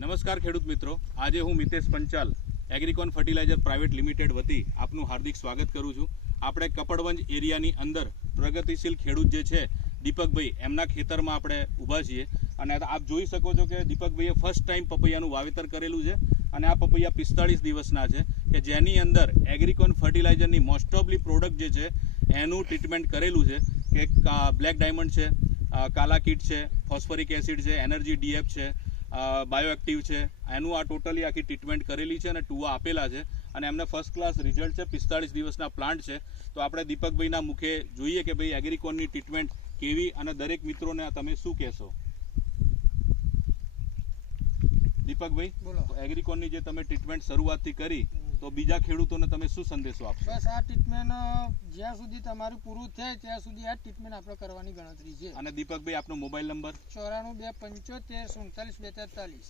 નમસ્કાર ખેડૂત મિત્રો, આજે હું Mitesh Panchal Agricon fertilizer private limited વતી આપનું હાર્દિક સ્વાગત કરું છું. આપણે કપડવંજ એરિયાની અંદર પ્રગતિશીલ ખેડૂત જે છે દીપકભાઈ, એમના ખેતરમાં આપણે ઊભા છીએ અને આપ જોઈ શકો છો કે દીપકભાઈએ ફર્સ્ટ ટાઈમ પપૈયાનું વાવેતર કરેલું છે અને આ પપૈયા 45 દિવસના છે કે જેની અંદર એગ્રીકોન ફર્ટિલાઇઝરની મોસ્ટ ઓફલી પ્રોડક્ટ જે છે એનું ટ્રીટમેન્ટ કરેલું છે કે બ્લેક ડાયમંડ છે, કાલા કીટ છે, ફોસ્ફરિક એસિડ છે, એનર્જી ડીએફ છે, બાયોએક્ટિવ છે, એનું આ ટોટલી આખી ટ્રીટમેન્ટ કરેલી છે અને ટુવા આપેલા છે અને એમને ફર્સ્ટ ક્લાસ રિઝલ્ટ છે. 45 દિવસના પ્લાન્ટ છે. તો આપણે દીપકભાઈના મુખે જોઈએ કે ભાઈ એગ્રીકોનની ટ્રીટમેન્ટ કેવી અને દરેક મિત્રોને તમે શું કહેશો. દીપકભાઈ, એગ્રીકોનની જે તમે ટ્રીટમેન્ટ શરૂઆતથી કરી તો બીજા ખેડૂતોને તમે શું સંદેશો આપશો? બસ આ ટ્રીટમેન્ટ જ્યાં સુધી તમારું પૂરું થાય ત્યાં સુધી આ ટ્રીટમેન્ટ આપણે કરવાની ગણતરી છે. અને દીપકભાઈ, આપનો મોબાઈલ નંબર? 9425474743.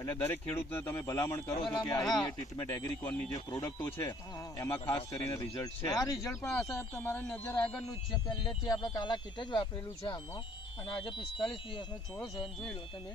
એટલે દરેક ખેડૂતને તમે ભલામણ કરો છો કે આ ટ્રીટમેન્ટ એગ્રીકોનની જે પ્રોડક્ટો છે એમાં ખાસ કરીને રિઝલ્ટ છે. આ રિઝલ્ટ પણ આ સાહેબ તમારી નજર આગળનું જ છે. પહેલેથી આપણે કાલા કીટ જ વાપરેલું છે આમાં અને આજે 45 દિવસનો છોડ છે જોઈ લો તમે.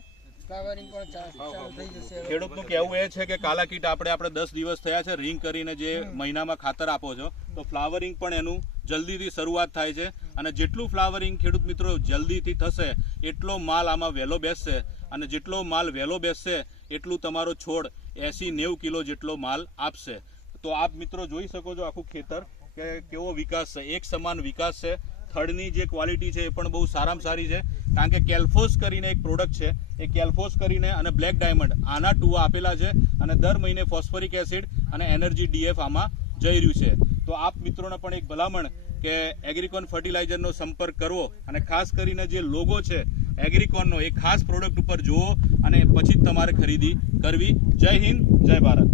ખેડૂતનું કહેવું એ છે કે કાલા કીટ આપણે 10 દિવસ થયા છે રિંગ કરીને જે મહિનામાં ખાતર આપો છો તો ફ્લાવરિંગ પણ એનું જલ્દીથી શરૂઆત થાય છે અને જેટલું ફ્લાવરિંગ ખેડૂત મિત્રો જલ્દીથી થશે એટલો માલ આમાં વહેલો બેસશે અને જેટલો માલ વહેલો બેસશે એટલું તમારો છોડ 80-90 કિલો જેટલો માલ આપશે. તો આપ મિત્રો જોઈ શકો છો આખું ખેતર કે કેવો વિકાસ છે, એક સમાન વિકાસ છે. થડની જે ક્વોલિટી છે એ પણ બહુ સારામાં સારી છે કારણ કે કેલ્ફોસ કરીને એક પ્રોડક્ટ છે, એ કેલ્ફોસ કરીને અને બ્લેક ડાયમંડ આના ટુવા આપેલા છે અને દર મહિને ફોસ્ફરિક એસિડ અને એનર્જી ડીએફ આમાં જઈ રહ્યું છે. તો આપ મિત્રોને પણ એક ભલામણ કે એગ્રીકોન ફર્ટિલાઇઝરનો સંપર્ક કરવો અને ખાસ કરીને જે લોગો છે એગ્રીકોનનો એ ખાસ પ્રોડક્ટ ઉપર જુઓ અને પછી જ તમારે ખરીદી કરવી. જય હિન્દ, જય ભારત.